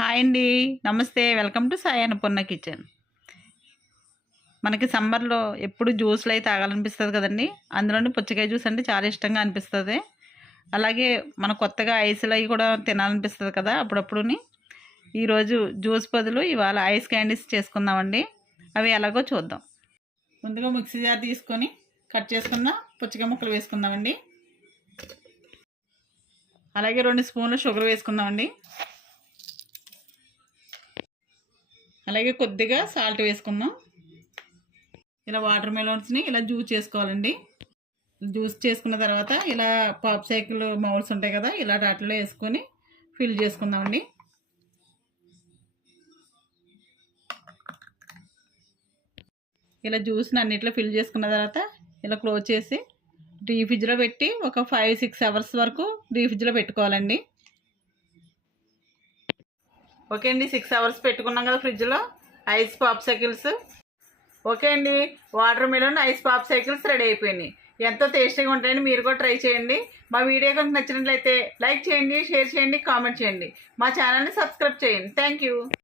Hi అండి, నమస్తే. Welcome to Sai Annapurna kitchen. మనకి సమ్మర్లో ఎప్పుడు జ్యూస్లు అయితే తాగాలనిపిస్తుంది కదండి. అందులోని పుచ్చకాయ జ్యూస్ అంటే చాలా ఇష్టంగా అనిపిస్తుంది. అలాగే మన కొత్తగా ఐస్లు అవి కూడా తినాలనిపిస్తుంది కదా అప్పుడప్పుడుని. ఈరోజు జ్యూస్ బదులు ఇవాళ ఐస్ క్యాండీస్ చేసుకుందామండి. అవి ఎలాగో చూద్దాం. ముందుగా మిక్సీ జార్ తీసుకొని కట్ చేసుకున్న పుచ్చకాయ ముక్కలు వేసుకుందామండి. అలాగే 2 స్పూన్లు షుగర్ వేసుకుందామండి. అలాగే కొద్దిగా సాల్ట్ వేసుకుందాం. ఇలా వాటర్ మెలోన్స్ని ఇలా జ్యూస్ చేసుకోవాలండి. జ్యూస్ చేసుకున్న తర్వాత ఇలా పాప్ సైకిల్ మౌల్స్ ఉంటాయి కదా, ఇలా వాటిలో వేసుకొని ఫిల్ చేసుకుందామండి. ఇలా జ్యూస్ని అన్నిట్లో ఫిల్ చేసుకున్న తర్వాత ఇలా క్లోజ్ చేసి డీ ఫ్రిడ్జ్లో పెట్టి ఒక 5-6 అవర్స్ వరకు డీ ఫ్రిడ్జ్లో పెట్టుకోవాలండి. ఓకే అండి, 6 అవర్స్ పెట్టుకున్నాం కదా ఫ్రిడ్జ్లో. ఐస్ పాప్ సైకిల్స్ ఓకే అండి, water melon ice pop cycles ready అయిపోయినాయి. ఎంతో టేస్టీగా ఉంటాయండి. మీరు కూడా ట్రై చేయండి. మా వీడియో కనుక నచ్చినట్లయితే లైక్ చేయండి, షేర్ చేయండి, కామెంట్ చేయండి. మా ఛానల్ని సబ్స్క్రైబ్ చేయండి. Thank you.